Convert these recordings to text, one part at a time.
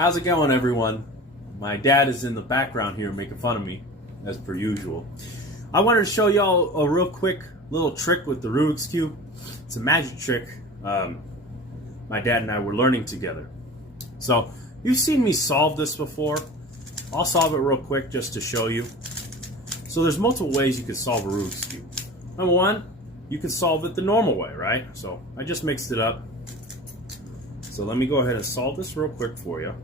How's it going, everyone? My dad is in the background here making fun of me, as per usual. I wanted to show y'all a real quick little trick with the Rubik's Cube. It's a magic trick my dad and I were learning together. So, you've seen me solve this before. I'll solve it real quick just to show you. So there's multiple ways you can solve a Rubik's Cube. Number one, you can solve it the normal way, right? So I just mixed it up. So let me go ahead and solve this real quick for you.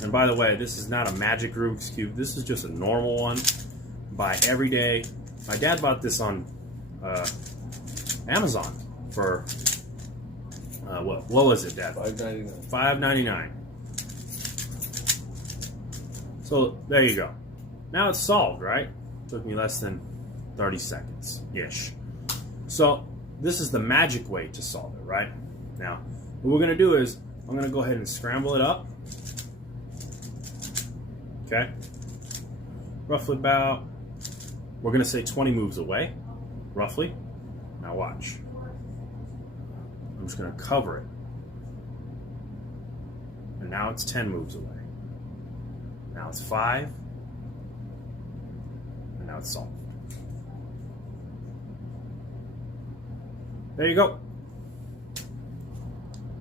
And by the way, this is not a magic Rubik's Cube. This is just a normal one. Buy every day. My dad bought this on Amazon for what was it, Dad? $5.99. $5.99. So there you go. Now it's solved, right? Took me less than 30 seconds-ish. So this is the magic way to solve it, right? Now, what we're going to do is I'm going to go ahead and scramble it up. Okay? Roughly about, we're going to say 20 moves away, roughly. Now watch. I'm just going to cover it. And now it's 10 moves away. Now it's 5. And now it's solved. There you go.